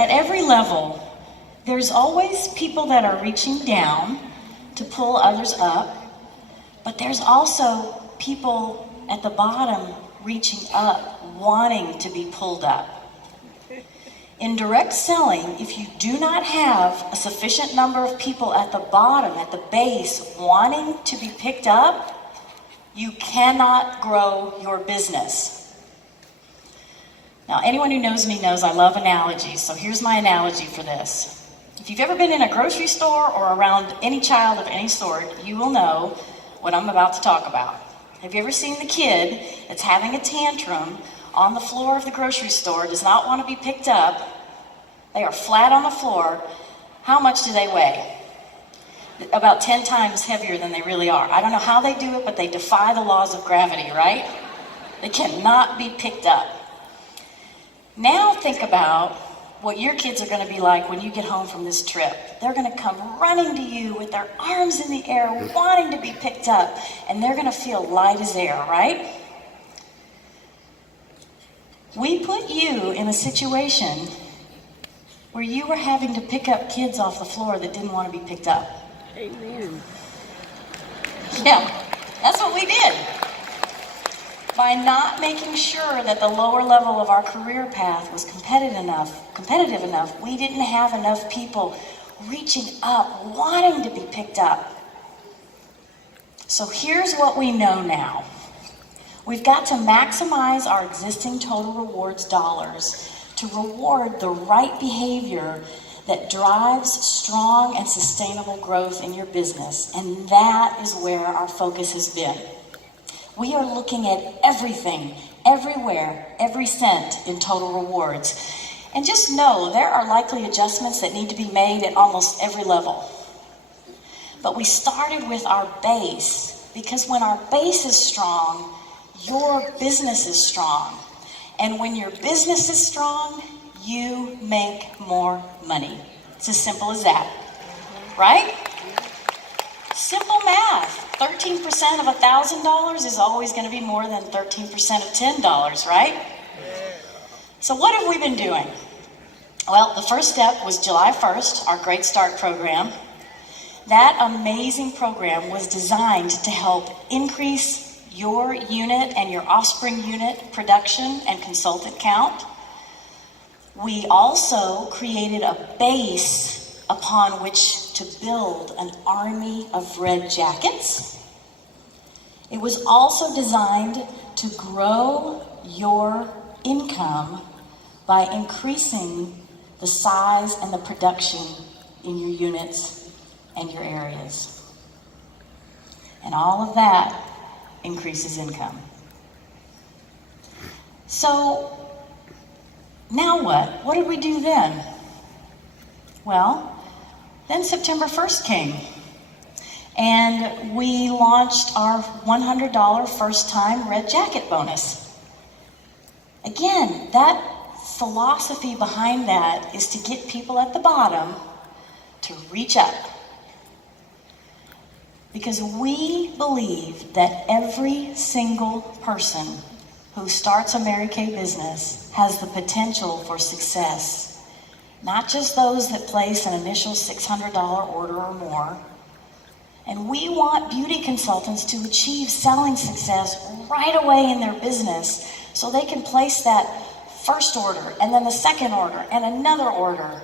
At every level, there's always people that are reaching down to pull others up, but there's also people at the bottom reaching up, wanting to be pulled up. In direct selling, if you do not have a sufficient number of people at the bottom, at the base, wanting to be picked up, you cannot grow your business. Now, anyone who knows me knows I love analogies, so here's my analogy for this. If you've ever been in a grocery store or around any child of any sort, you will know what I'm about to talk about. Have you ever seen the kid that's having a tantrum on the floor of the grocery store, does not want to be picked up? They are flat on the floor. How much do they weigh? About 10 times heavier than they really are. I don't know how they do it, but they defy the laws of gravity, right? They cannot be picked up. Now think about what your kids are going to be like when you get home from this trip. They're going to come running to you with their arms in the air, wanting to be picked up, and they're going to feel light as air, right? We put you in a situation where you were having to pick up kids off the floor that didn't want to be picked up. Amen. Yeah, that's what we did. By not making sure that the lower level of our career path was competitive enough, we didn't have enough people reaching up, wanting to be picked up. So here's what we know now. We've got to maximize our existing total rewards dollars to reward the right behavior that drives strong and sustainable growth in your business, and that is where our focus has been. We are looking at everything, everywhere, every cent in total rewards. And just know there are likely adjustments that need to be made at almost every level. But we started with our base, because when our base is strong, your business is strong. And when your business is strong, you make more money. It's as simple as that, right? Simple math. 13% of $1,000 is always going to be more than 13% of $10, right? So what have we been doing? Well, the first step was July 1st, our Great Start program. That amazing program was designed to help increase your unit and your offspring unit production and consultant count. We also created a base upon which to build an army of red jackets. It was also designed to grow your income by increasing the size and the production in your units and your areas. And all of that increases income. So, now what? What did we do then? Well, then September 1st came, and we launched our $100 first-time red jacket bonus. Again, that philosophy behind that is to get people at the bottom to reach up. Because we believe that every single person who starts a Mary Kay business has the potential for success. Not just those that place an initial $600 order or more. And we want beauty consultants to achieve selling success right away in their business so they can place that first order and then the second order and another order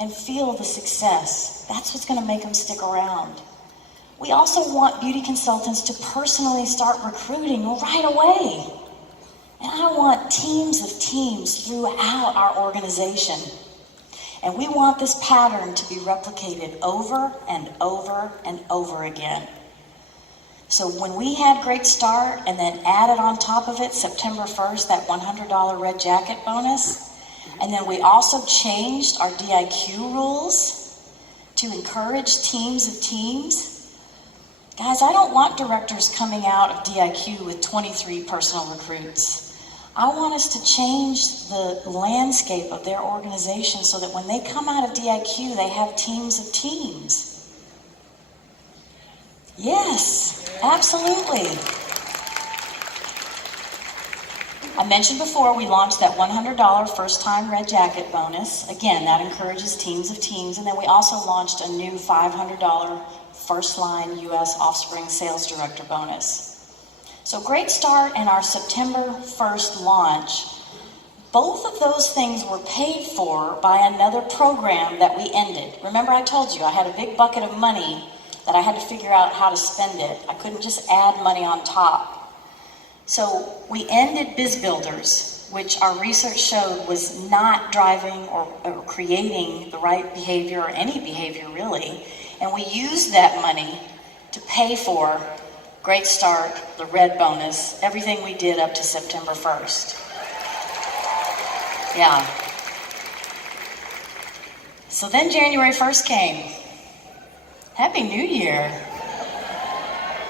and feel the success. That's what's going to make them stick around. We also want beauty consultants to personally start recruiting right away. And I want teams of teams throughout our organization. And we want this pattern to be replicated over and over and over again. So when we had Great Start and then added on top of it September 1st, that $100 red jacket bonus, and then we also changed our DIQ rules to encourage teams of teams. Guys, I don't want directors coming out of DIQ with 23 personal recruits. I want us to change the landscape of their organization so that when they come out of DIQ, they have teams of teams. Yes, absolutely. I mentioned before we launched that $100 first-time red jacket bonus. Again, that encourages teams of teams. And then we also launched a new $500 first-line U.S. Offspring Sales Director bonus. So Great Start and our September 1st launch, both of those things were paid for by another program that we ended. Remember I told you I had a big bucket of money that I had to figure out how to spend it. I couldn't just add money on top. So we ended Biz Builders, which our research showed was not driving or creating the right behavior or any behavior really. And we used that money to pay for Great Start, the red bonus, everything we did up to September 1st. Yeah. So then January 1st came. Happy New Year.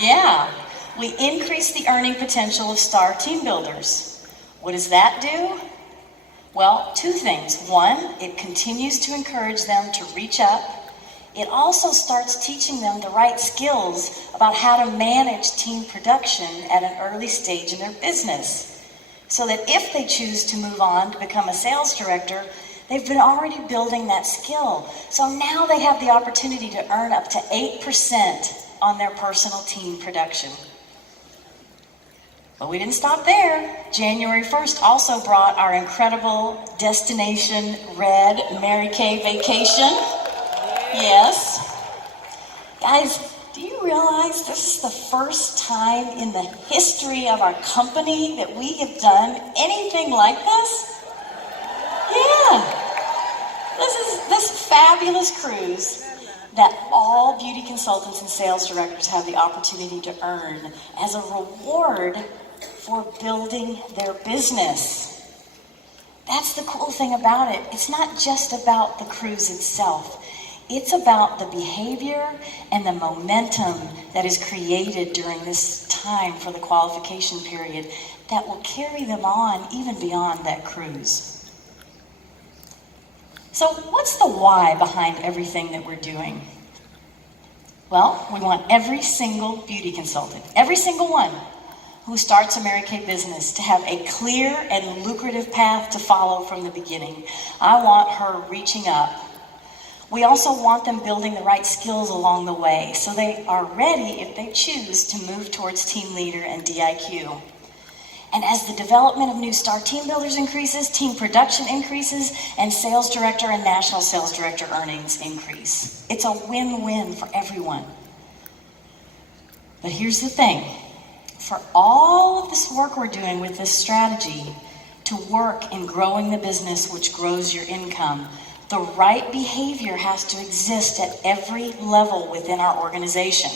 Yeah. We increased the earning potential of Star Team Builders. What does that do? Well, two things. One, it continues to encourage them to reach up. It also starts teaching them the right skills about how to manage team production at an early stage in their business. So that if they choose to move on to become a sales director, they've been already building that skill. So now they have the opportunity to earn up to 8% on their personal team production. But we didn't stop there. January 1st also brought our incredible Destination Red Mary Kay vacation. Yes. Guys, do you realize this is the first time in the history of our company that we have done anything like this? Yeah. This fabulous cruise that all beauty consultants and sales directors have the opportunity to earn as a reward for building their business. That's the cool thing about it. It's not just about the cruise itself. It's about the behavior and the momentum that is created during this time for the qualification period that will carry them on even beyond that cruise. So what's the why behind everything that we're doing? Well, we want every single beauty consultant, every single one who starts a Mary Kay business to have a clear and lucrative path to follow from the beginning. I want her reaching up. We also want them building the right skills along the way so they are ready if they choose to move towards team leader and DIQ. And as the development of new Star Team Builders increases, team production increases, and sales director and national sales director earnings increase. It's a win-win for everyone. But here's the thing. For all of this work we're doing with this strategy to work in growing the business which grows your income, the right behavior has to exist at every level within our organization.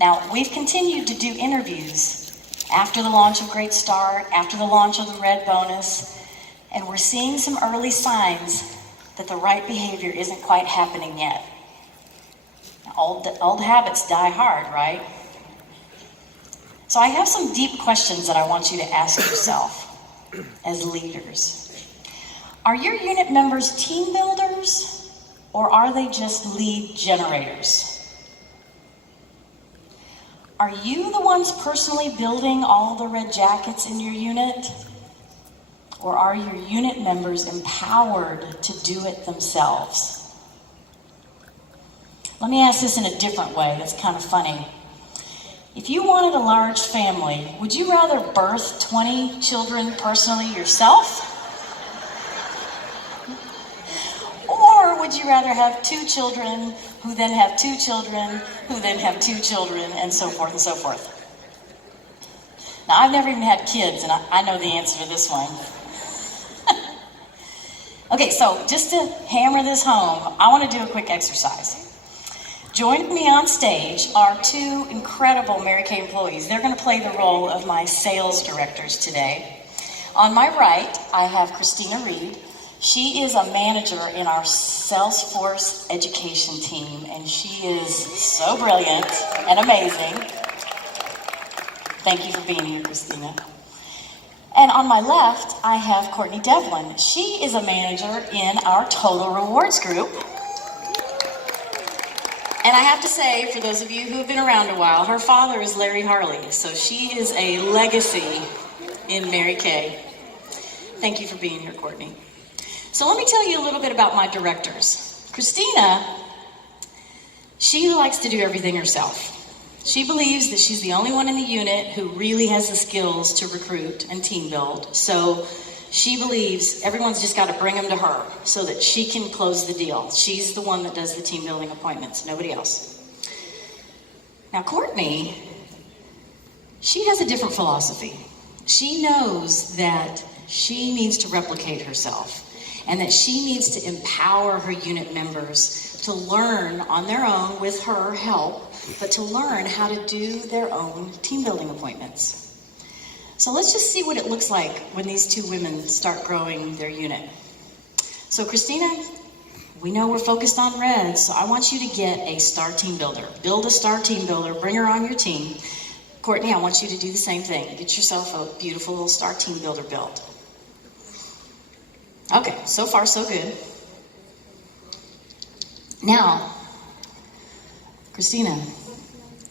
Now, we've continued to do interviews after the launch of Great Start, after the launch of the Red Bonus, and we're seeing some early signs that the right behavior isn't quite happening yet. Old habits die hard, right? So I have some deep questions that I want you to ask yourself as leaders. Are your unit members team builders, or are they just lead generators? Are you the ones personally building all the red jackets in your unit? Or are your unit members empowered to do it themselves? Let me ask this in a different way that's kind of funny. If you wanted a large family, would you rather birth 20 children personally yourself? Or would you rather have 2 children who then have 2 children who then have 2 children and so forth and so forth? Now, I've never even had kids, and I know the answer to this one. Okay, so just to hammer this home, I want to do a quick exercise. Joining me on stage are 2 incredible Mary Kay employees. They're going to play the role of my sales directors today. On my right, I have Christina Reed. She is a manager in our Salesforce education team, and she is so brilliant and amazing. Thank you for being here, Christina. And on my left, I have Courtney Devlin. She is a manager in our Total Rewards group. And I have to say, for those of you who have been around a while, her father is Larry Harley, so she is a legacy in Mary Kay. Thank you for being here, Courtney. So let me tell you a little bit about my directors. Christina, she likes to do everything herself. She believes that she's the only one in the unit who really has the skills to recruit and team build. So she believes everyone's just got to bring them to her so that she can close the deal. She's the one that does the team building appointments, nobody else. Now Courtney, she has a different philosophy. She knows that she needs to replicate herself and that she needs to empower her unit members to learn on their own with her help, but to learn how to do their own team building appointments. So let's just see what it looks like when these two women start growing their unit. So Christina, we know we're focused on red, so I want you to get a star team builder. Build a star team builder, bring her on your team. Courtney, I want you to do the same thing. Get yourself a beautiful little star team builder built. Okay, so far so good. Now, Christina,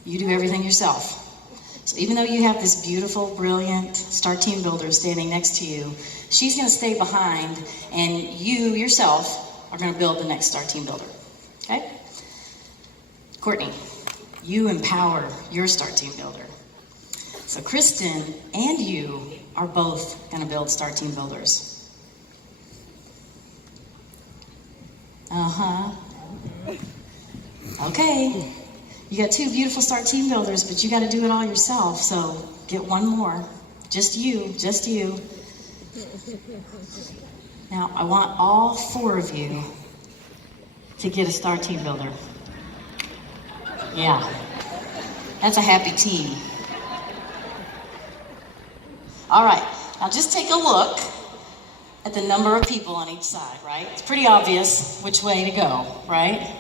you do everything yourself. So even though you have this beautiful, brilliant star team builder standing next to you, she's going to stay behind, and you yourself are going to build the next star team builder. Okay? Courtney, you empower your star team builder. So Kristen and you are both going to build star team builders. Okay, you got two beautiful star team builders, but you got to do it all yourself, so get one more. Just you, just you. Now, I want all four of you to get a star team builder. Yeah, that's a happy team. All right, now just take a look at the number of people on each side, right? It's pretty obvious which way to go, right?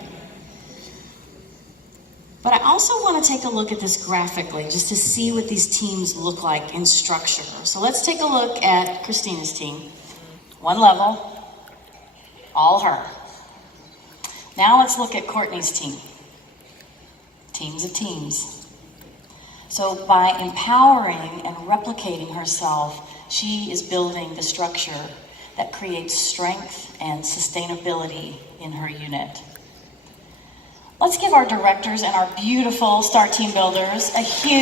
But I also want to take a look at this graphically just to see what these teams look like in structure. So let's take a look at Christina's team. One level, all her. Now let's look at Courtney's team. Teams of teams. So by empowering and replicating herself, she is building the structure that creates strength and sustainability in her unit. Let's give our directors and our beautiful star team builders a huge